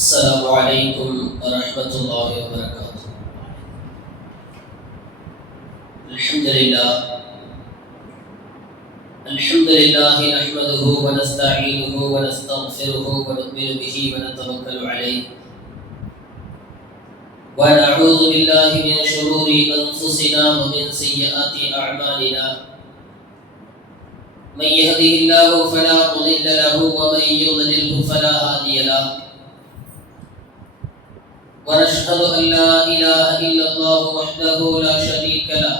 السلام عليكم ورحمة الله وبركاته. الحمد لله نحمده ونستعينه ونستغفره ونؤمن به ونتوكل عليه ونعوذ بالله من شرور أنفسنا ومن سيئات أعمالنا. من يهده الله فلا مضل له ومن يضلله فلا هادي له. ونشهد أن لا إله إلا الله وحده لا شريك له.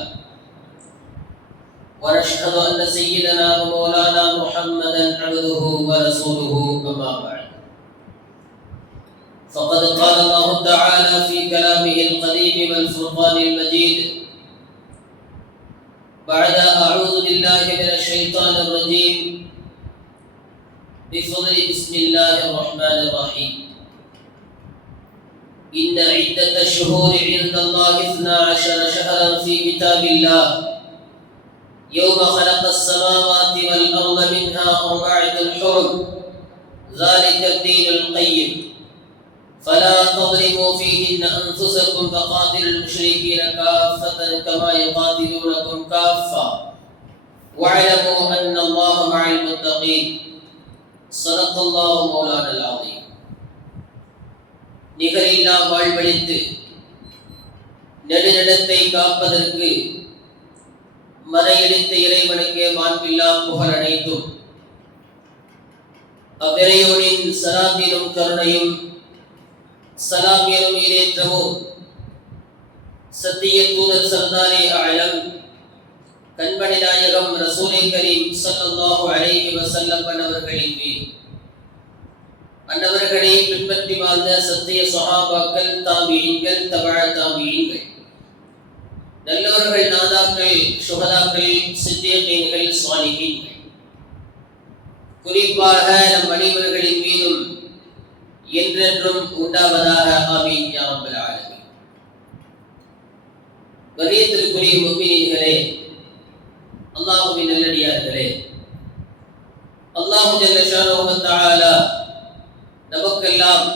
ونشهد أن سيدنا ومولانا محمدا عبده ورسوله أما بعد. فقد قال الله تعالى في كلامه القديم والفرقان المجيد بعد أعوذ بالله من الشيطان الرجيم بفضل بسم الله الرحمن الرحيم. إن عدة الشهور عند الله 12 شهرا في كتاب الله يوم خلق السماوات والأرض منها 4 حرم ذلك الدين القيم فلا تظلموا فيهن أنفسكم فقاتلوا المشركين كافة كما يقاتلونكم كافة واعلموا أن الله مع المتقين. صدق الله مولانا العظيم. நிகரில்லா வாழ்வழித்து நெடுநிலத்தை காப்பதற்கு மறையளித்த இறைவனுக்கே மாண்பில்லா புகழ் அனைத்தும். அவ்விறையோனின் சலாத்திலும் கருணையும் சலாமியலும் ஈரேற்றமும் சத்திய தூதர் சர்தாரே ஆலம் கண்மணி நாயகம் ரசூலே கரீம் ஸல்லல்லாஹு அலைஹி வஸல்லம் அவர்களின் மீது அன்னவர்களை பின்பற்றி வாழ்ந்த சத்திய சஹாபாக்கள், தாபீன்கள், தபஅ தாபீன்கள், நல்லவர்கள், நாதாக்கள், சுஹதாக்கள், சித்தீகீன்கள், சாலிஹீன்கள், குறிப்பாக நம் அனைவர்களின் மீதும் என்றென்றும் உண்டாவதாக ஆமீன் யா ரப்பல் ஆலமீன். கண்ணியத்திற்குரிய முஃமினீன்களே, அல்லாஹ்வின் நல்லடியார்களே, அல்லாஹ் ஜல்ல ஷானஹு வ தஆலா நமக்கெல்லாம்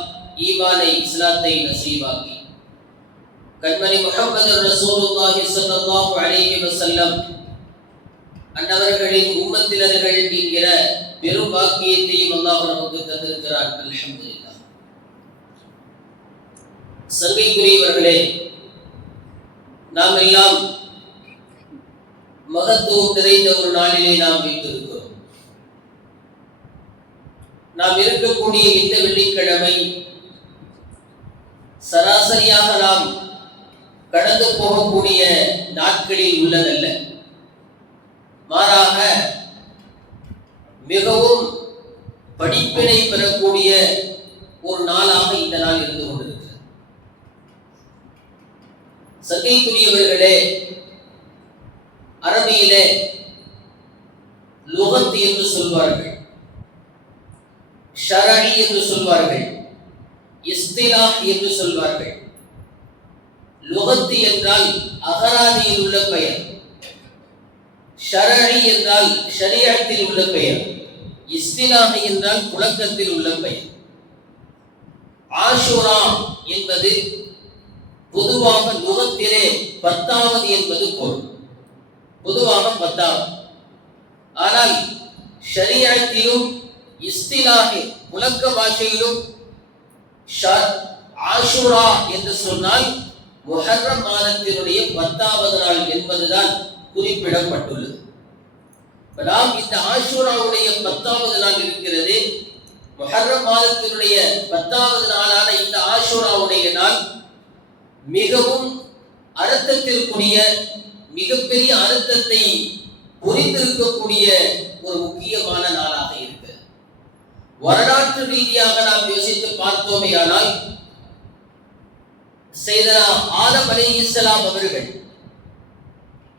ஈமானை, இஸ்லாத்தை நசீபாக்கி கண்மணி முஹம்மது ரசூலுல்லாஹி ஸல்லல்லாஹு அலைஹி வஸல்லம் அன்னவர்களின் உம்மத்தினர்கள் என்கிற பெரும் பாக்கியத்தையும் அல்லாஹ் நமக்கு தந்திருக்கிறான். அல்ஹம்துலில்லாஹ். சங்கைக்குரியவர்களே, நாம் எல்லாம் மகத்துவம் நிறைந்த ஒரு நாளிலே நாம் வைத்திருக்கிறோம். நாம் இருக்கக்கூடிய இந்த வெள்ளிக்கிழமை சராசரியாக நாம் கடந்து போகக்கூடிய நாட்களில் உள்ளதல்ல. மாறாக மிகவும் படிப்பினை பெறக்கூடிய ஒரு நாளாக இந்த நாள் இருந்து கொண்டிருக்கிறது. சங்கைக்குரியவர்களே, அரபியிலே லுகத் என்று சொல்வார்கள், ஷரஇ என்று சொல்வார்கள், இஸ்திலாஹ் என்று சொல்வார்கள். லுகத் என்றால் அகராதியில் உள்ள பெயர், ஷரஇ என்றால் ஷரீஅத்தில் உள்ள பெயர், இஸ்திலாஹ் என்றால் புழக்கத்தில் உள்ள பெயர். ஆஷுரா என்பது பொதுவாக லுகத்திலே 10வது என்பது பொருள், பொதுவாக 10வது. ஆனால் ஷரீஅத்திலும் இஸ்திலாஹி புழக்க பாஷையிலும் ஆஷுரா என்று சொன்னால் முஹர்ரம் மாதத்தினுடைய 10வது நாள் என்பதுதான் குறிப்பிடப்பட்டுள்ளது. நாம் இந்த ஆஷுராவுடைய 10வது நாள் இருக்கிறது, முஹர்ரம் மாதத்தினுடைய 10வது நாளான இந்த ஆஷுராவுடைய நாள் மிகவும் அர்த்தத்திற்குரிய, மிகப்பெரிய அர்த்தத்தை புரிந்திருக்கக்கூடிய ஒரு முக்கியமான நாளாக இருக்கிறது. வரலாற்று ரீதியாக நாம் யோசித்து பார்த்தோமேயானால், சையதனா ஆதம் அலைஹிஸ்ஸலாம்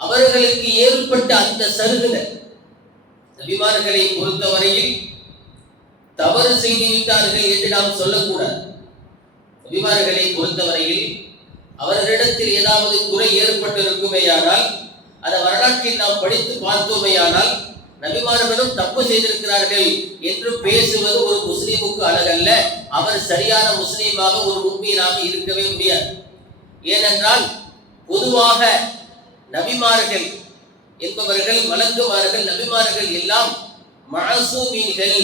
அவர்களுக்கு ஏற்பட்ட அந்த சருகுதல், நபிமார்களை பொறுத்தவரையில் தவறு செய்து விட்டார்கள் என்று நாம் சொல்லக்கூடாது. நபிமார்களை பொறுத்தவரையில் அவர்களிடத்தில் ஏதாவது குறை ஏற்பட்டிருக்குமேயானால், அதை வரலாற்றில் நாம் படித்து பார்த்தோமேயானால் நபிமார்களும் தப்பு செய்திருக்கிறார்கள் என்று பேசுவது ஒரு முஸ்லீமுக்கு அழகல்ல. அவர் சரியான முஸ்லீமாக ஒரு முஃமினாக இருக்கவே முடியாது. ஏனென்றால் பொதுவாக நபிமார்கள் என்பவர்கள், மலக்குமார்கள், நபிமார்கள் எல்லாம் மஅசூமீன்கள்,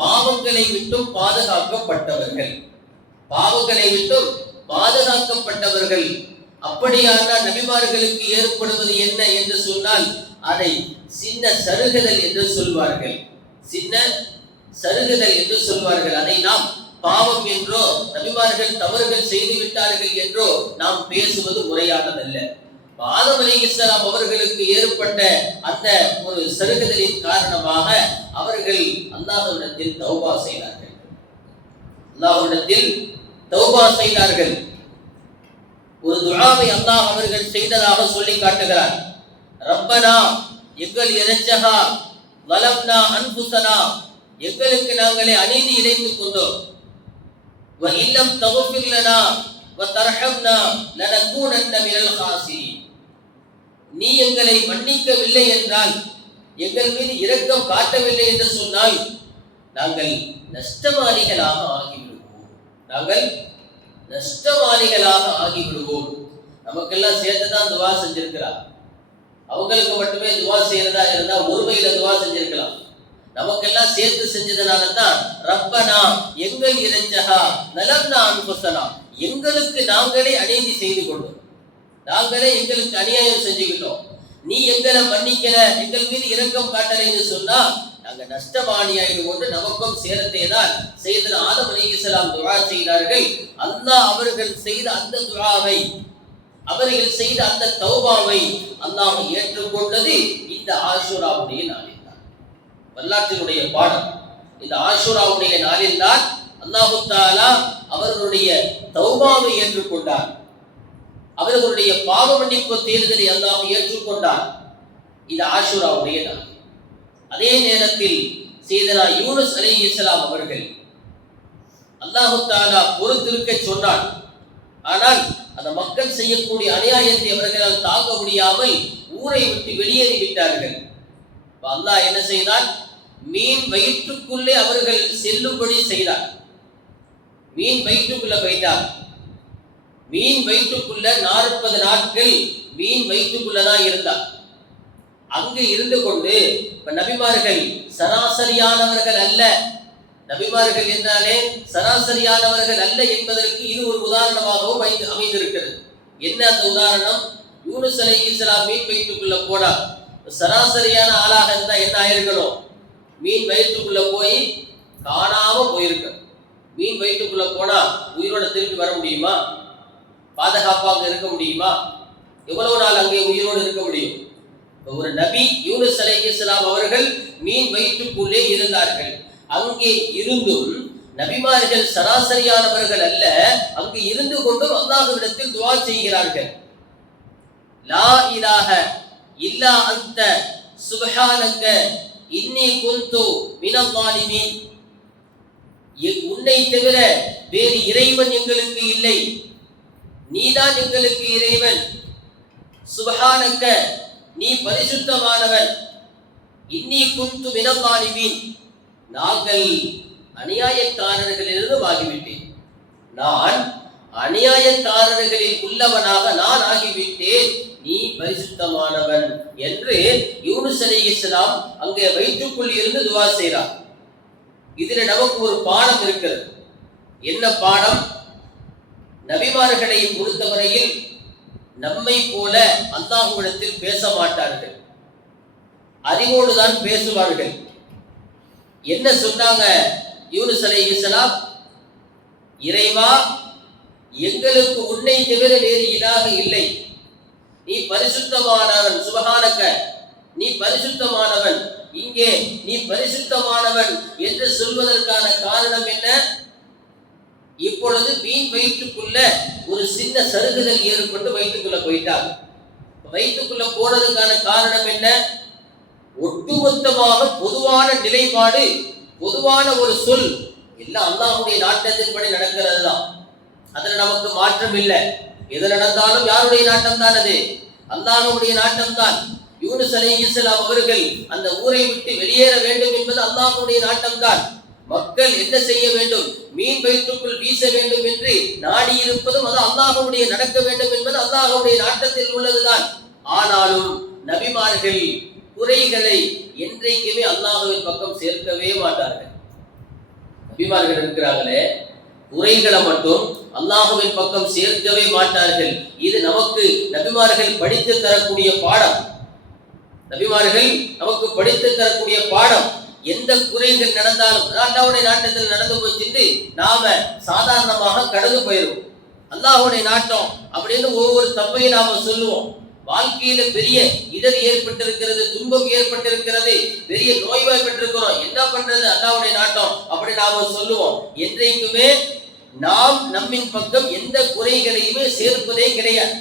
பாவங்களை விட்டும் பாதுகாக்கப்பட்டவர்கள், பாவங்களை விட்டும் பாதுகாக்கப்பட்டவர்கள். அப்படியானால் நபிமார்களுக்கு ஏற்படுவது என்ன என்று சொன்னால் அதை சின்ன சருகுதல் என்று சொல்வார்கள். சின்ன சருகுதல் என்று சொல்வார்கள். அதை நாம் பாவம் என்றோ நபிமார்கள் தவறுகள் செய்து விட்டார்கள் என்றோ நாம் பேசுவது முறையானதல்ல. ஆதம் அலைஹிஸ்ஸலாம் அவர்களுக்கு ஏற்பட்ட அந்த ஒரு சருகுதலின் காரணமாக அவர்கள் அல்லாஹ்விடத்தில் தௌபா செய்தார்கள். அல்லாஹ்விடத்தில் தௌபா செய்தார்கள். ஒரு துஆவை அல்லாஹ் அவர்கள் செய்ததாக சொல்லி காட்டுகிறார். ரப்பனா, எங்கள் இறைச்சகா, வலம்னா அன்ஃபுஸனா, எங்களுக்கு நாங்களே அநீதி இழைத்துக் கொண்டோம். வ இல்லம் தக்ஃபிர் லனா வ தர்ஹம்னா லனகூனன்ன மினல் காசிரீன். நீ எங்களை மன்னிக்கவில்லை என்றால், எங்கள் மீது இரக்கம் காட்டவில்லை என்று சொன்னால் நாங்கள் நஷ்டவாளிகளாக ஆகிவிடுவோம். நாங்கள் நஷ்டவாளிகளாக ஆகிவிடுவோம். நமக்கெல்லாம் சேர்த்துதான் துவா செஞ்சிருக்கிறார். அவங்களுக்கு மட்டுமே துவா செய்யறதா இருந்தா ஒருமையில துவா செஞ்சிருக்கலாம். நமக்கெல்லாம் சேர்த்து செஞ்சதுனால தான் ரப்பனா, எங்கள் இறைச்சகா, நலம்னா அன்ஃபுஸனா, எங்களுக்கு நாங்களே அநீதி செய்து கொண்டோம், நாங்களே எங்களுக்கு அநியாயம் செஞ்சுக்கிட்டோம், நீ எங்களை மன்னிக்கல, எங்கள் மீது இரக்கம் காட்டலைன்னு சொன்னா நாங்க நஷ்டவாளியாயிடுவோம். நமக்கும் சேரத்தே தான் செய்தன ஆதம் அலைஹிஸ்ஸலாம் துஆ செய்தார்கள். அல்லாஹ் அவர்கள் செய்த அந்த துஆவை, அவர்கள் செய்த அந்த தௌபாவை அல்லாஹ் ஏற்றுக்கொண்டது இந்த ஆஷூராவுடைய நாளில் தான். வரலாற்றினுடைய பாடம், இந்த ஆஷூராவுடைய நாளில் தான் அல்லாஹ் தஆலா அவர்களுடைய தௌபாவை ஏற்றுக்கொண்டார். அவர்களுடைய பாவ மன்னிப்பு தேடுதலை அல்லாஹ் ஏற்றுக்கொண்டார். இது ஆஷூராவுடைய நாள். அதே நேரத்தில் சையதனா யூனுஸ் அலைஹிஸ்ஸலாம் அவர்கள் அல்லாஹ் தஆலா பொறுத்திருக்க சொன்னார். ஆனால் அந்த மக்கள் செய்யக்கூடிய அநியாயத்தை அவர்களால் தாங்க முடியாமல் ஊரை விட்டு வெளியேறி விட்டார்கள். அல்லாஹ் என்ன செய்தார்? மீன் வயிற்றுக்குள்ளே அவர்கள் செல்லும்படி செய்தார். மீன் வயிற்றுக்குள்ள போயிட்டார். மீன் வயிற்றுக்குள்ள 40 நாட்கள் மீன் வயிற்றுக்குள்ளதான் இருந்தார். அங்கு இருந்து கொண்டு நபிமார்கள் சராசரியானவர்கள் அல்ல, நபிமார்கள் என்றாலே சராசரியானவர்கள் அல்ல என்பதற்கு இது ஒரு உதாரணமாகவும் அமைந்திருக்கிறது. என்ன அந்த உதாரணம்? யூனுஸ் அலைஹிஸ்ஸலாம் மீன் வயிற்றுக்குள்ள போனார். சராசரியான ஆளாக இருந்தா என்ன ஆயிருக்கணும்? மீன் வயிற்றுக்குள்ள போய் காணாம போயிருக்கணும். மீன் வயிற்றுக்குள்ள போனா உயிரோட திரும்பி வர முடியுமா? பாதுகாப்பாக இருக்க முடியுமா? எவ்வளவு நாள் அங்கே உயிரோடு இருக்க முடியும்? ஒரு நபி யூனுஸ் அலைஹிஸ்ஸலாம் அவர்கள் மீன் வயிற்றுக்குள்ளே இருந்தார்கள். அங்கே இருந்தும் நபிமார்கள் சராசரியானவர்கள் அல்ல. அங்கு இருந்து கொண்டும் அல்லாஹ்விடத்தில் துஆ செய்கிறார்கள். லா இலாஹ இல்லா அன்த சுப்ஹானக இன்னி குன்து மினல் ஸாலிமீன். உன்னை தவிர வேறு இறைவன் எங்களுக்கு இல்லை, நீதான் எங்களுக்கு இறைவன். சுப்ஹானக, நீ பரிசுத்தமானவன். இன்னி குன்து மினல் ஸாலிமீன், நாங்கள் அநியாயக்காரர்களிலிருந்து ஆகிவிட்டேன். நான் அநியாயக்காரர்களில் உள்ளவனாக நான் ஆகிவிட்டேன், நீ பரிசுத்தமானவன் என்று யூனுஸ் அலைஹிஸ்ஸலாம் அங்கே வயிற்றுக்குள் இருந்து துஆ செய்கிறார். இதுல நமக்கு ஒரு பாடம் இருக்கிறது. என்ன பாடம்? நபிமார்களை பொறுத்தவரையில் நம்மை போல அல்லாஹ்விடத்தில் பேச மாட்டார்கள், அறிவோடுதான் பேசுவார்கள். என்ன சொன்னாங்க யூனுஸ் அலைஹிஸ்ஸலாம்? இறைவா, எங்களுக்கு உன்னை தவிர வேறு இலாஹ இல்லை, நீ பரிசுத்தமானவன். சுப்ஹானக, நீ பரிசுத்தமானவன். இங்கே நீ பரிசுத்தமானவன் என்று சொல்வதற்கான காரணம் என்ன? இப்பொழுது மீன் வயிற்றுக்குள்ள ஒரு சின்ன சருகுதல் ஏற்பட்டு வயிற்றுக்குள்ள போயிட்டார். வயிற்றுக்குள்ள போனதுக்கான காரணம் என்ன? ஒட்டுமொத்தமாக பொதுவான நிலைப்பாடு, பொதுவான ஒரு சொல் எல்லாம் அல்லாஹ்வுடைய நாட்டத்தின்படி நடக்கிறது தான். அதுல நமக்கு மாற்றம் இல்லை. எது நடந்தாலும் யாருடைய நாட்டம் தான்? அது அல்லாஹ்வுடைய நாட்டம் தான். யூனுஸ் அலைஹிஸ்ஸலாம் அவர்கள் அந்த ஊரை விட்டு வெளியேற வேண்டும் என்பது அல்லாஹ்வுடைய நாட்டம்தான். மக்கள் என்ன செய்ய வேண்டும், மீன் வயிற்றுக்குள் வீச வேண்டும் என்று நாடி இருப்பதும் அது அல்லாஹ்வுடைய நடக்க வேண்டும் என்பது அல்லாஹ்வுடைய நாட்டத்தில் உள்ளதுதான். ஆனாலும் நபிமார்கள் குறைகளை என்றைக்குமே அல்லாஹ்வின் பக்கம் சேர்க்கவே மாட்டார்கள். நபிமார்கள் இருக்கிறார்களே, குறைகளை மட்டும் அல்லாஹ்வின் பக்கம் சேர்க்கவே மாட்டார்கள். இது நமக்கு நபிமார்கள் படித்து தரக்கூடிய பாடம். நபிமார்கள் நமக்கு படித்து தரக்கூடிய பாடம். எந்த குறைகள் நடந்தாலும் அல்லாஹ்வுடைய நாட்டத்தில் நடந்து போச்சு நாம சாதாரணமாக கடந்து போயிடும். அல்லாஹ்வுடைய நாட்டம் அப்படின்னு ஒவ்வொரு தப்பையும் நாம சொல்லுவோம். வாழ்க்கையில பெரிய இடர் ஏற்பட்டிருக்கிறது, துன்பம் ஏற்பட்டிருக்கிறது, பெரிய நோய்வாய்ப்பட்டிருக்கிறோம், என்ன பண்றது, அல்லாஹ்வுடைய நாட்டம் அப்படி நாம சொல்லுவோம். என்றைக்குமே நாம் நம்மின் பக்கம் எந்த குறைகளையுமே சேர்ப்பதே கிடையாது.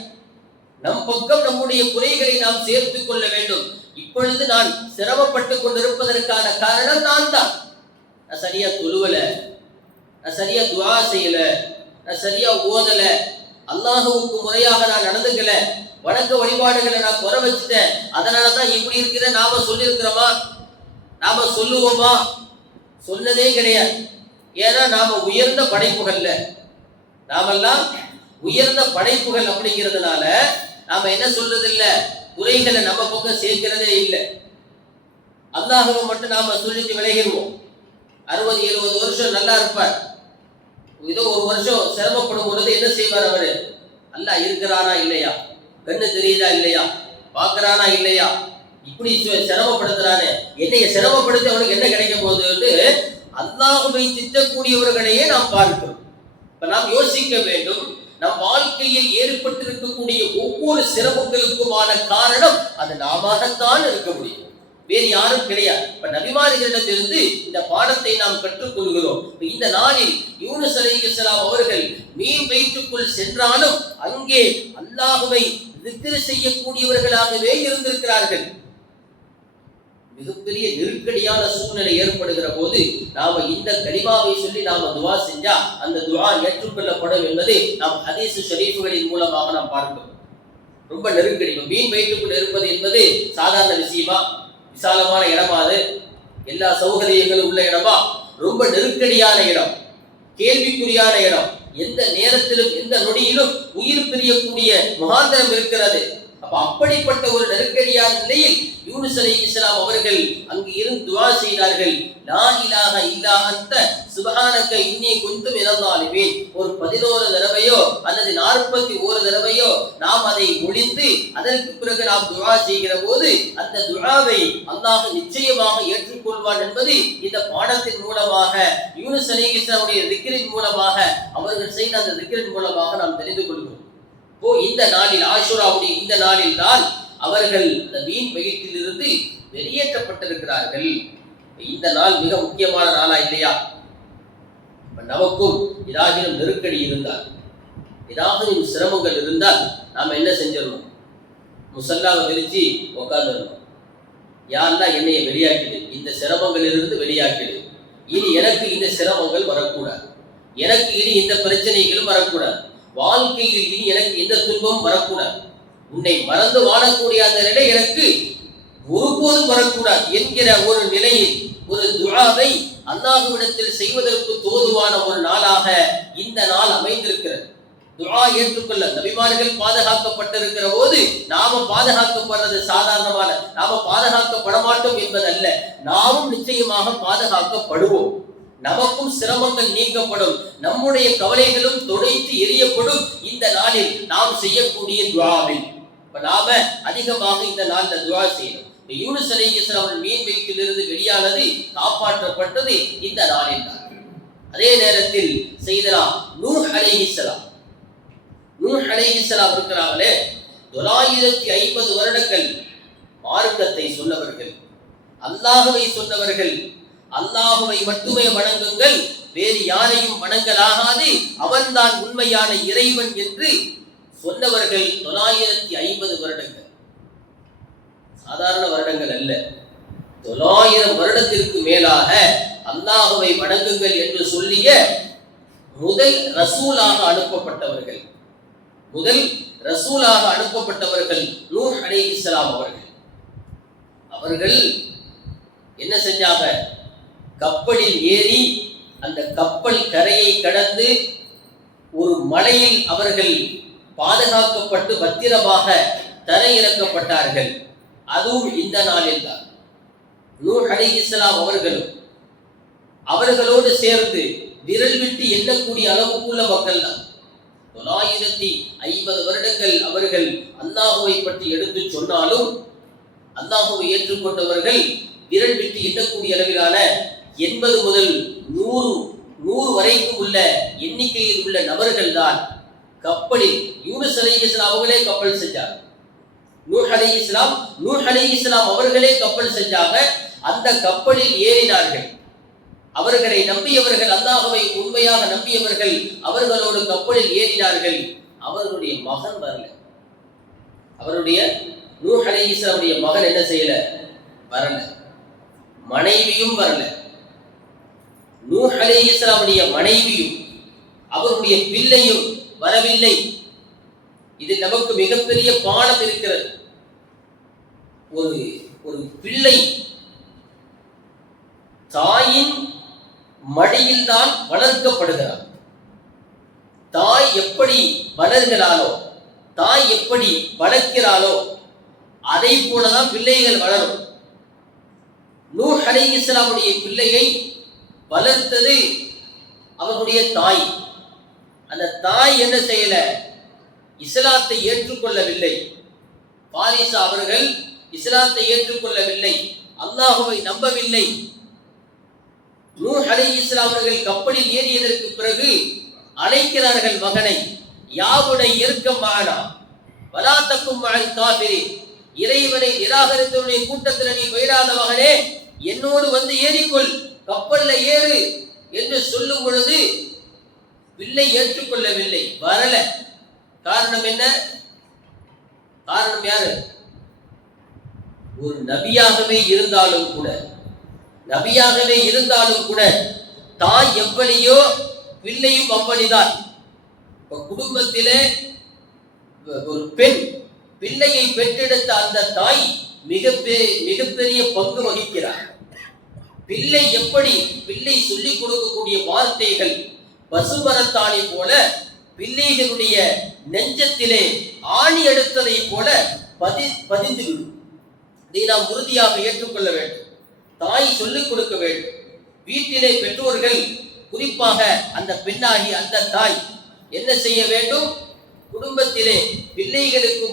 நம் பக்கம் நம்முடைய குறைகளை நாம் சேர்த்துக் கொள்ள வேண்டும். இப்பொழுது நான் சிரமப்பட்டு கொண்டிருப்பதற்கான காரணம் நான் தான். நான் சரியா தொழுவல, நான் சரியா துஆ செய்யல, நான் சரியா ஓதல, அல்லாஹ்வுக்கு முறையாக நான் நடந்துக்கல, வணக்க வழிபாடுகளை நான் குறை வச்சுட்டேன், அதனாலதான் இப்படி இருக்கிற நாம சொல்லியிருக்கிறோமா? நாம சொல்லுவோமா? சொன்னதே கிடையாது. ஏன்னா நாம உயர்ந்த படைப்புகள்ல, நாமெல்லாம் உயர்ந்த படைப்புகள் அப்படிங்கிறதுனால நாம என்ன சொல்றது இல்ல, குறைகளை நம்ம பக்கம் சேர்க்கிறதே இல்லை. அல்லாஹ்வை மட்டும் நாம சொல்லிட்டு விலகிடுவோம். 60-70 வருஷம் நல்லா இருப்பார், ஏதோ ஒரு வருஷம் சிரமப்படும் பொழுது என்ன செய்வார் அவரு? அல்லாஹ் இருக்கிறானா இல்லையா, கண்ணு தெரியுதா இல்லையா, பார்க்கறானா இல்லையா, இப்படி சிரமப்படுத்துறானே, என்னைய சிரமப்படுத்தி அவனுக்கு என்ன கிடைக்க போகுது, அல்லாஹ்வை திட்டக்கூடியவர்களையே நாம் பார்க்கிறோம். இப்ப நாம் யோசிக்க வேண்டும், நம் வாழ்க்கையில் ஏற்பட்டிருக்கக்கூடிய ஒவ்வொரு சிரமங்களுக்குமான காரணம் அது நாமத்தான் இருக்க முடியும், வேறு யாரும் கிடையாது. இப்ப நபிமார்களிடமிருந்து இந்த பாடத்தை நாம் கற்றுக்கொள்கிறோம். இந்த நாளில் யூனுஸ் அலைஹிஸ்ஸலாம் அவர்கள் மீன் வயிற்றுக்குள் சென்றாலும் அங்கே அல்லாஹ்வை திக்ர் செய்யக்கூடியவர்களாகவே இருந்திருக்கிறார்கள். மிகப்பெரிய நெருக்கடியான சூழ்நிலை ஏற்படுகிற போது நாம இந்த கலிமாவை சொல்லி நாம துஆ செஞ்சா அந்த துஆ ஏற்றுக்கொள்ளப்படும் என்பதை நாம் ஹதீஸ் ஷரீஃப்களின் மூலமாக நாம் பார்க்கிறோம். ரொம்ப நெருக்கடி, மீன் வயிற்றுக்குள் இருப்பது என்பது சாதாரண விஷயமா? விசாலமான இடமா? அது எல்லா சௌகரியங்களும் உள்ள இடமா? ரொம்ப நெருக்கடியான இடம், கேள்விக்குறியான இடம். எந்த நேரத்திலும் எந்த நொடியிலும் உயிர் பிரியக்கூடிய முகாந்திரம் இருக்கிறது. அப்ப அப்படிப்பட்ட ஒரு நெருக்கடியான நிலையில் யூனுஸ் அலைஹிஸ்ஸலாம் அவர்கள் அங்கு இருந்து துஆ செய்தார்கள். லா இலாஹ இல்லா அன்த சுப்ஹானக இன்னி குன்து மினல் ஸாலிமீன். ஒரு 11 தடவையோ அல்லது 41 தடவையோ நாம் அதை ஒழித்து அதற்கு பிறகு நாம் துஆ செய்கிற போது அந்த துஆவை அல்லாஹ் நிச்சயமாக ஏற்றுக்கொள்வான் என்பது இந்த பாடத்தின் மூலமாக, யூனுஸ் அலைஹிஸ்ஸலாமுடைய திக்ரின் மூலமாக, அவர்கள் செய்த அந்த திக்ரின் மூலமாக நாம் தெரிந்து கொள்கிறோம். இந்த நாளில், ஆஷுராவுடைய இந்த நாளில் தான் அவர்கள் அந்த மீன் வயிற்றிலிருந்து வெளியேற்றப்பட்டிருக்கிறார்கள். இந்த நாள் மிக முக்கியமான நாளா இல்லையா? நமக்கும் ஏதாவது நெருக்கடி இருந்தால், ஏதாவது சிரமங்கள் இருந்தால் நாம என்ன செஞ்சிடணும்? முசல்லாவை விரிச்சு உட்காந்துடணும். யாரெல்லாம் என்னைய வெளியாக்கிடு, இந்த சிரமங்களிலிருந்து வெளியாக்கிடு, இனி எனக்கு இந்த சிரமங்கள் வரக்கூடாது, எனக்கு இனி இந்த பிரச்சனைகளும் வரக்கூடாது, வாழ்க்கையில் இனி எனக்கு எந்த துன்பமும் வரக்கூடாது, உன்னை மறந்து வாழக்கூடிய அந்த நிலை எனக்கு ஒருபோதும் வரக்கூடாது என்கிற ஒரு நிலையில் ஒரு துஆவை அல்லாஹ்விடத்தில் செய்வதற்கு தோதுவான ஒரு நாளாக இந்த நாள் அமைந்திருக்கிறது. துஆ ஏற்றுக்கொள்ள நபிமார்கள் பாதுகாக்கப்பட்டிருக்கிற போது நாம பாதுகாக்கப்படுறது சாதாரணமான, நாம பாதுகாக்கப்பட மாட்டோம் என்பதல்ல, நாமும் நிச்சயமாக பாதுகாக்கப்படுவோம். நமக்கும் சிரமங்கள் நீக்கப்படும், நம்முடைய கவலைகளும் துடைத்து எரியப்படும் இந்த நாளில் நாம் செய்யக்கூடிய துஆவில். நாம அதிகமாக இந்த நாள்ல துஆ செய்யணும். யூனுஸ் அலைஹிஸ்ஸலாம் மீன் வயிற்றிலிருந்து வெளியானது, காப்பாற்றப்பட்டது இந்த நாளில் தான். அதே நேரத்தில் செய்தனா நூஹ் அலைஹிஸ்ஸலாம், நூஹ் அலைஹிஸ்ஸலாம் இருக்கிறாங்களே, 950 வருடங்கள் மார்க்கத்தை சொன்னவர்கள், அல்லாஹ்வை சொன்னவர்கள், அல்லாஹ்வை மட்டுமே வணங்குங்கள், வேறு யாரையும் வணங்கலாகாது, அவன்தான் உண்மையான இறைவன் என்று சொன்னவர்கள் 950 வருடங்கள். சாதாரண வருடங்கள் அல்ல, 900 வருடத்திற்கு மேலாக அல்லாஹ்வை வணங்குங்கள் என்று சொல்லிய முதல் ரசூலாக அனுப்பப்பட்டவர்கள், முதல் ரசூலாக அனுப்பப்பட்டவர்கள் நூஹ் அலைஹிஸ்ஸலாம் அவர்கள். அவர்கள் என்ன செஞ்சாங்க? கப்பலில் ஏறி அந்த கப்பல் கரையை கடந்து ஒரு மலையில் அவர்கள் பாதுகாக்கப்பட்டு பத்திரமாக தரையிறக்கப்பட்டார்கள். அதுவும் இந்த நாளில் தான். நூஹ் அலைஹிஸ்ஸலாம் அவர்களும் அவர்களோடு சேர்ந்து விரல் விட்டு எண்ணக்கூடிய அளவுக்குள்ள மக்கள் தான். 950 வருடங்கள் அவர்கள் அல்லாஹுவை பற்றி எடுத்து சொன்னாலும் அல்லாஹுவை ஏற்றுக்கொண்டவர்கள் விரல் விட்டு எண்ணக்கூடிய அளவிலான 80 முதல் 100 வரைக்கும் உள்ள எண்ணிக்கையில் உள்ள நபர்கள் தான் கப்பலில். யூனுஸ் அலைஹிஸ்ஸலாம் அவர்களே கப்பல் செஞ்சாங்க. நூஹ் அலைஹிஸ்ஸலாம் அவர்களே கப்பல் செஞ்சாங்க. அந்த கப்பலில் ஏறினார்கள். அவர்களை நம்பியவர்கள், அல்லாஹ்வை உண்மையாக நம்பியவர்கள் அவர்களோடு கப்பலில் ஏறினார்கள். அவர்களுடைய மகன் வரல. அவருடைய நூஹ் அலைஹிஸ்ஸலாமுடைய மகன் என்ன செய்யல? வரல. மனைவியும் வரல. நூஹ் அலைஹிஸ்ஸலாமுடைய மனைவியும் அவருடைய பிள்ளையும் வரவில்லை. இது நமக்கு மிகப்பெரிய பாடம் இருக்கிறது. ஒரு பிள்ளை தாயின் மடியில் தான் வளர்க்கப்படுகிறார். தாய் எப்படி வளர்கிறாளோ, தாய் எப்படி வளர்க்கிறாளோ அதை போலதான் பிள்ளைகள் வளரும். நூஹ் அலைஹிஸ்ஸலாமுடைய பிள்ளையை வளர்த்தது அவருடைய தாய். அந்த தாய் என்ன செய்யல? இஸ்லாத்தை ஏற்றுக்கொள்ளவில்லை. பாரிசா அவர்கள் இஸ்லாத்தை ஏற்றுக்கொள்ளவில்லை, அல்லாஹுவை நம்பவில்லை. நூஹ் அலைஹிஸ்ஸலாம் அவர்கள் கப்பலில் ஏறியதற்கு பிறகு அழைக்கிறார்கள் மகனை. யாவுடை இறுக்கம் மானா வலா தக்கும் மஅல் காஃபிரின், இறைவனை நிராகரித்தவருடைய கூட்டத்தில் நீ போயிடாத மகனே, என்னோடு வந்து ஏறிக்கொள், கப்பல்ல ஏறு என்று சொல்லும் பொழுது பிள்ளை ஏற்றுக்கொள்ளவில்லை, வரல. காரணம் என்ன? காரணம் யாரு? ஒரு நபியாகவே இருந்தாலும் கூட தாய் எப்படியோ பிள்ளையும் அப்படிதான். குடும்பத்திலே ஒரு பெண் பிள்ளையை பெற்றெடுத்த அந்த தாய் மிகப்பெரிய பங்கு வகிக்கிறார். பிள்ளை எப்படி? பிள்ளை சொல்லிக் கொடுக்கக்கூடிய வார்த்தைகள் பசுமரத்தாணி போல பிள்ளைகளுடைய நெஞ்சத்திலே ஆணி எடுத்ததை போல பதிந்துவிடும். இதை நாம் உறுதியாக ஏற்றுக்கொள்ள வேண்டும். தாய் சொல்லிக் கொடுக்க வேண்டும். வீட்டிலே பெற்றோர்கள், குறிப்பாக அந்த பெண்ணாகி அந்த தாய் என்ன செய்ய வேண்டும்? குடும்பத்திலே பிள்ளைகளுக்கு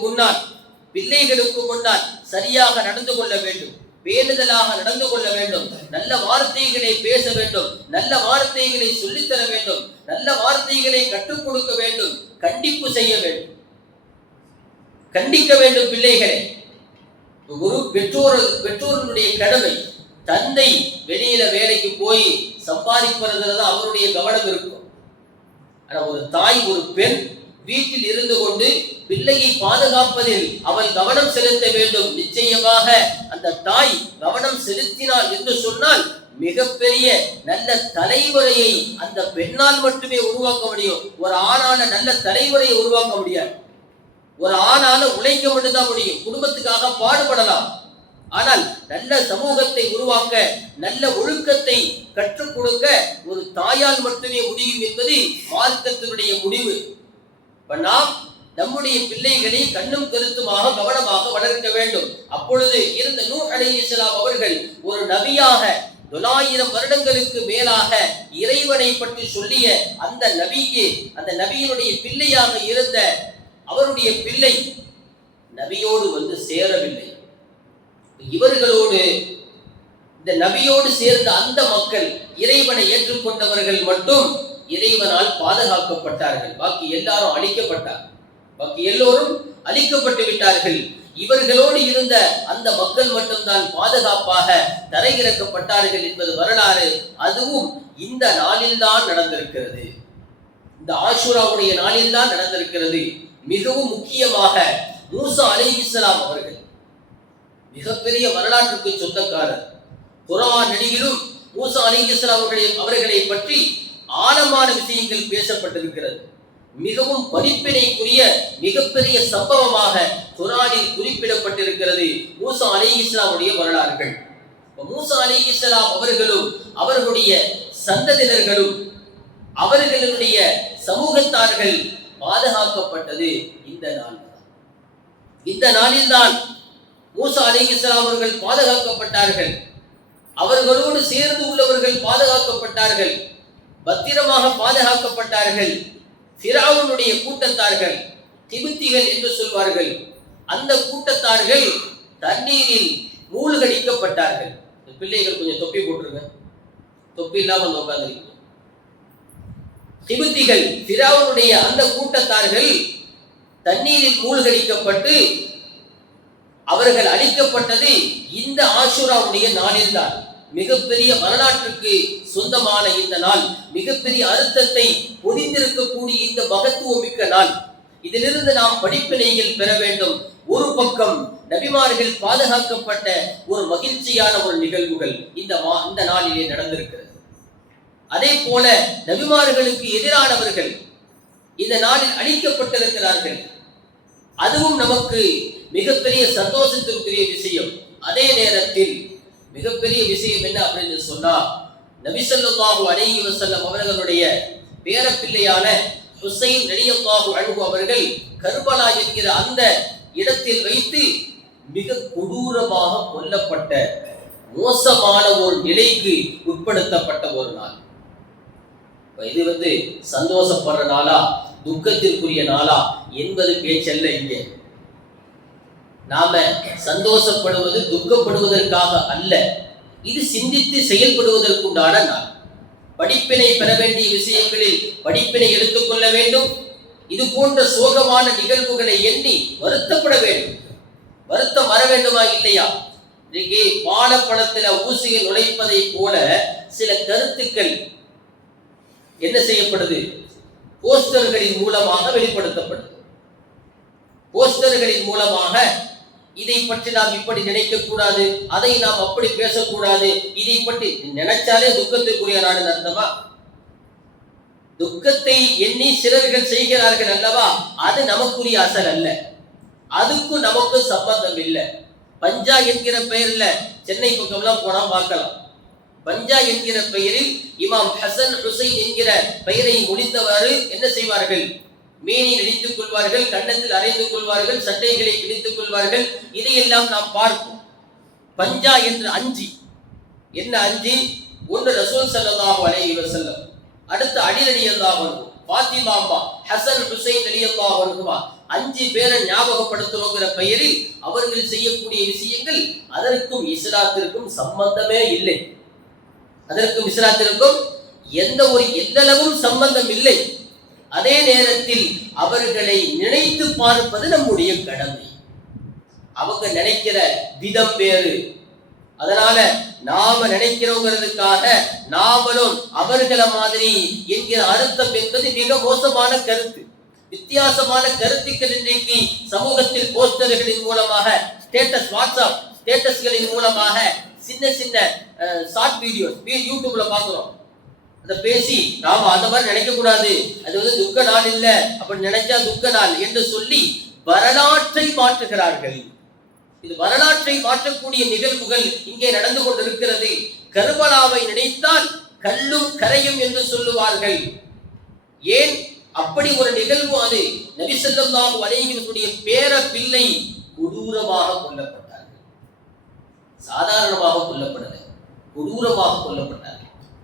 முன்னால் சரியாக நடந்து கொள்ள வேண்டும், பேணுதலாக நடந்து கொள்ள வேண்டும், நல்ல வார்த்தைகளை பேச வேண்டும், நல்ல வார்த்தைகளை சொல்லித்தர வேண்டும், நல்ல வார்த்தைகளை கற்றுக் கொடுக்க வேண்டும், கண்டிப்பு செய்ய வேண்டும், கண்டிக்க வேண்டும் பிள்ளைகளை. ஒரு பெற்றோருடைய கடமை. தந்தை வெளியில வேலைக்கு போய் சம்பாதிப்பதுல அவருடைய கவனம் இருக்கும். ஆனா ஒரு தாய், ஒரு பெண் வீட்டில் இருந்து கொண்டு பிள்ளையை பாதுகாப்பதில் அவள் கவனம் செலுத்த வேண்டும். நிச்சயமாக அந்த தாய் கவனம் செலுத்தினாள் என்று சொன்னால் மிகப்பெரிய நல்ல தலைமுறையை அந்த பெண்ணால் மட்டுமே உருவாக்க முடியும். ஒரு ஆணால நல்ல தலைமுறையை உருவாக்க முடியாது. ஒரு ஆணால உழைக்க மட்டும்தான் முடியும். குடும்பத்துக்காக பாடுபடலாம், ஆனால் நல்ல சமூகத்தை உருவாக்க, நல்ல ஒழுக்கத்தை கற்றுக் கொடுக்க ஒரு தாயால் மட்டுமே முடியும் என்பது மார்க்கத்தினுடைய முடிவு. நாம் நம்முடைய பிள்ளைகளை கண்ணும் கருத்துமாக கவனமாக வளர்க்க வேண்டும். அப்பொழுது இருந்த நூஹ் அலைஹிஸ்ஸலாம் அவர்கள் ஒரு நபியாக 900 வருடங்களுக்கு மேலாக இறைவனை பற்றி சொல்லிய அந்த நபியினுடைய பிள்ளையாக இருந்த அவருடைய பிள்ளை நபியோடு வந்து சேரவில்லை. இவர்களோடு, இந்த நபியோடு சேர்ந்த அந்த மக்கள், இறைவனை ஏற்றுக்கொண்டவர்கள் மட்டும் இறைவனால் பாதுகாக்கப்பட்டார்கள். பாக்கி எல்லாரும் அழிக்கப்பட்டார். பாக்கி எல்லோரும் அழிக்கப்பட்டு விட்டார்கள். இவர்களோடு இருந்த அந்த மக்கள் மட்டும்தான் பாதுகாப்பாக தரையிறக்கப்பட்டார்கள் என்பது வரலாறு. அதுவும் இந்த நாளில்தான் நடந்திருக்கிறது. இந்த ஆஷூராவுடைய நாளில்தான் நடந்திருக்கிறது. மிகவும் முக்கியமாக மூசா அலைஹிஸ்ஸலாம் அவர்கள் மிகப்பெரிய வரலாற்றுக்கு சொந்தக்காரர். குர்ஆன் நடிகிலும் மூசா அலைஹிஸ்ஸலாம் அவர்களை பற்றி ஆழமான விஷயங்கள் பேசப்பட்டிருக்கிறது. மிகவும் படிப்பினைக்குரிய மிகப்பெரிய சம்பவமாக குர்ஆனில் குறிப்பிடப்பட்டிருக்கிறது மூசா அலைஹிஸ்ஸலாமுடைய வரலாறுகள். மூசா அலைஹிஸ்ஸலாம் அவர்களும் அவர்களுடைய சந்ததியினர்களும் அவர்களுடைய சமூகத்தார்கள் பாதுகாக்கப்பட்டது இந்த நாள். இந்த நாளில்தான் மூசா அலைஹிஸ்ஸலாம் அவர்கள் பாதுகாக்கப்பட்டார்கள். அவர்களோடு சேர்ந்து உள்ளவர்கள் பாதுகாக்கப்பட்டார்கள், பத்திரமாக பாதுகாக்கப்பட்டார்கள். ஃபிரௌனுடைய கூட்டத்தார்கள், கிபித்திகள் என்று சொல்வார்கள், அந்த கூட்டத்தார்கள் தண்ணீரில் மூழ்கடிக்கப்பட்டார்கள். பிள்ளைகள் கொஞ்சம் தொப்பி போட்டுருங்க, தொப்பி இல்லாம உட்கார்ந்து. கிபித்திகள் ஃபிரௌனுடைய அந்த கூட்டத்தார்கள் தண்ணீரில் மூழ்கடிக்கப்பட்டு அவர்கள் அழிக்கப்பட்டது இந்த ஆஷூராவுடைய நாளில்தான். மிகப்பெரிய வரலாற்றுக்கு சொந்தமான இந்த நாள், மிகப்பெரிய அர்த்தத்தை பொதிந்திருக்கக்கூடிய இந்த மகத்துவம் மிக்க நாள். இதிலிருந்து நாம் படிப்பினைகள் பெற வேண்டும். ஒரு பக்கம் நபிமார்கள் பாதுகாக்கப்பட்ட ஒரு மகிழ்ச்சியான ஒரு நிகழ்வுகள் இந்த நாளிலே நடந்திருக்கிறது. அதே போல நபிமார்களுக்கு எதிரானவர்கள் இந்த நாளில் அழிக்கப்பட்டிருக்கிறார்கள். அதுவும் நமக்கு மிகப்பெரிய சந்தோஷத்திற்குரிய விஷயம். அதே நேரத்தில் மிகப்பெரிய விஷயம் என்ன அப்படின்னு சொன்னா, நபி ஸல்லல்லாஹு அலைஹி வஸல்லம் அவர்களுடைய பேரப்பிள்ளையான ஹுசைன் ரலியல்லாஹு அன்ஹு அவர்கள் கர்பலா என்கிற அந்த இடத்தில் வைத்து மிக கொடூரமாக கொல்லப்பட்ட மோசமான ஒரு நிலைக்கு உட்படுத்தப்பட்ட ஒரு நாள். இது சந்தோஷப்படுற நாளா துக்கத்திற்குரிய நாளா என்பது பேச்சல்ல. இங்கே நாம சந்தோஷப்படுவது துக்கப்படுவதற்காக அல்ல, இது சிந்தித்து செயல்படுவதற்குண்டான நாள். படிப்பினை பெற வேண்டிய விஷயங்களில் படிப்பினை எடுத்துக்கொள்ள வேண்டும். இது போன்ற சோகமான நிகழ்வுகளை எண்ணி வருத்தப்பட வேண்டும். வருத்தம் வர வேண்டுமா இல்லையா? இன்றைக்கு வாழைப்பழத்துல ஊசியை நுழைப்பதை போல சில கருத்துக்கள் என்ன செய்யப்படுது? போஸ்டர்களின் மூலமாக வெளிப்படுத்தப்படுது. போஸ்டர்களின் மூலமாக இதை பற்றி நாம் இப்படி நினைக்க கூடாது, அதை நாம் அப்படி பேசக்கூடாது, இதை பற்றி நினைச்சாலே துக்கத்திற்குரிய நாடு அர்த்தமா? துக்கத்தை எண்ணி சிலர்கள் செய்கிறார்கள் அல்லவா, அது நமக்குரிய அசல் அல்ல, அதுக்கும் நமக்கு சம்பந்தம் இல்லை. பஞ்சா என்கிற பெயர்ல சென்னை பக்கம்லாம் போனா பார்க்கலாம். பஞ்சா என்கிற பெயரில் இமாம் ஹசன் ஹுசைன் என்கிற பெயரை முடித்தவாறு என்ன செய்வார்கள்? மீனில் இடித்துக் கொள்வார்கள், கன்னத்தில் அரைந்து கொள்வார்கள், சட்டைகளை பிடித்துக் கொள்வார்கள். இதையெல்லாம் நாம் பார்ப்போம். பஞ்சா என்று அஞ்சி என்ன அஞ்சி? ஒன்று ரசூல் ஸல்லல்லாஹு அலைஹி வஸல்லம், அடுத்து அலி ரலியல்லாஹு அன்ஹு, ஃபாத்திமா அம்மா, ஹசன் ஹுசைன் ரலியல்லாஹு அன்ஹுமா, 5 பேரை ஞாபகப்படுத்துறோங்கிற பெயரில் அவர்கள் செய்யக்கூடிய விஷயங்கள் அதற்கும் இஸ்லாத்திற்கும் சம்பந்தமே இல்லை. அதற்கும் இஸ்லாத்திற்கும் எந்த ஒரு எல்லளவும் சம்பந்தம் இல்லை. அதே நேரத்தில் அவர்களை நினைத்து பார்ப்பது நம்முடைய கடமை. அவங்க நினைக்கிற விதம் வேறு. அதனால நாம நினைக்கிறோங்கிறதுக்காக நாமளும் அவர்கள மாதிரி என்கிற அர்த்தம் என்பது மிக மோசமான கருத்து. வித்தியாசமான கருத்துக்கள் இன்றைக்கு சமூகத்தில் போஸ்டர்களின் மூலமாக, ஸ்டேட்டஸ், வாட்ஸ்அப் ஸ்டேட்டஸ்களின் மூலமாக, சின்ன சின்ன ஷார்ட் வீடியோஸ் யூடியூப்ல பாக்குறோம். அதை பேசி நாம அந்த மாதிரி நினைக்க கூடாது, அது துக்க நாள் இல்ல, அப்படி நினைச்சா துக்க நாள் என்று சொல்லி வரலாற்றை மாற்றுகிறார்கள். இது வரலாற்றை மாற்றக்கூடிய நிகழ்வுகள் இங்கே நடந்து கொண்டிருக்கிறது. கர்பலாவை நினைத்தால் கல்லும் கரையும் என்று சொல்லுவார்கள். ஏன் அப்படி ஒரு நிகழ்வு? அது நபி ஸல்லல்லாஹு அலைஹி வஸல்லம் பேர பிள்ளை கொடூரமாக கொல்லப்பட்டார்கள். சாதாரணமாக கொல்லப்படல, கொடூரமாக கொல்லப்பட்டார்கள்.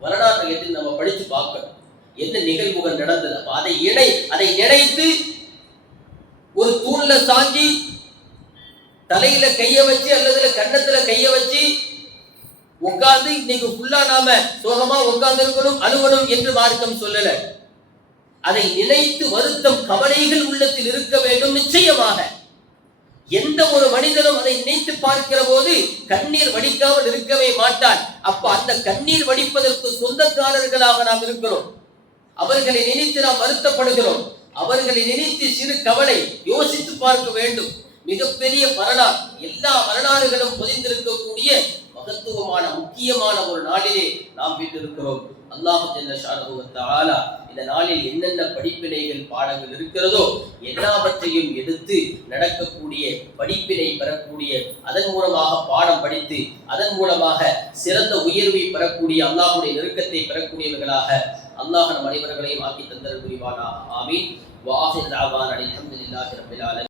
வரலாற்றை எடுத்து நம்ம படிச்சு பார்க்கணும், என்ன நிகழ்வுகள் நடந்தது. அதை நினைத்து ஒரு தூண்ல சாஞ்சி தலையில கைய வச்சு அல்லது கன்னத்துல கைய வச்சு உட்கார்ந்து இன்னைக்கு ஃபுல்லா நாம சோகமா உட்கார்ந்து இருக்கணும், அழுவணும் என்று மார்க்கம் சொல்லல. அதை நினைத்து வருத்தம், கவலைகள் உள்ளத்தில் இருக்க வேண்டும். நிச்சயமாக எந்த ஒரு மனிதனும் அதை நினைத்து பார்க்கிற போது கண்ணீர் வடிக்காமல் இருக்கவே மாட்டான். அப்ப அந்த கண்ணீர் வடிப்பதற்கு சொந்தக்காரர்களாக நாம் இருக்கிறோம். அவர்களை நினைத்து நாம் வருத்தப்படுகிறோம். அவர்களை நினைத்து சிறு கவலை யோசித்து பார்க்க வேண்டும். மிகப்பெரிய வரலாறு, எல்லா வரலாறுகளும் பொதிந்திருக்கக்கூடிய மகத்துவமான முக்கியமான ஒரு நாளிலே நாம் வீட்டிருக்கிறோம். அல்லாஹ் ஜல்ல ஷானஹு வ தஆலா இந்த நாளில் என்னென்ன படிப்பினைகள் பாடங்கள் இருக்கிறதோ எல்லாவற்றையும் எடுத்து நடக்கக்கூடிய படிப்பினை பெறக்கூடிய, அதன் மூலமாக பாடம் படித்து அதன் மூலமாக சிறந்த உயர்வை பெறக்கூடிய, அல்லாஹ்வுடைய நெருக்கத்தை பெறக்கூடியவர்களாக அல்லாஹ் நம் அனைவர்களையும் ஆக்கி தந்தல் புரிவானாக. ஆமீன். வ ஆகிரு தஅவானா அல்ஹம்துலில்லாஹி ரப்பில் ஆலமீன்.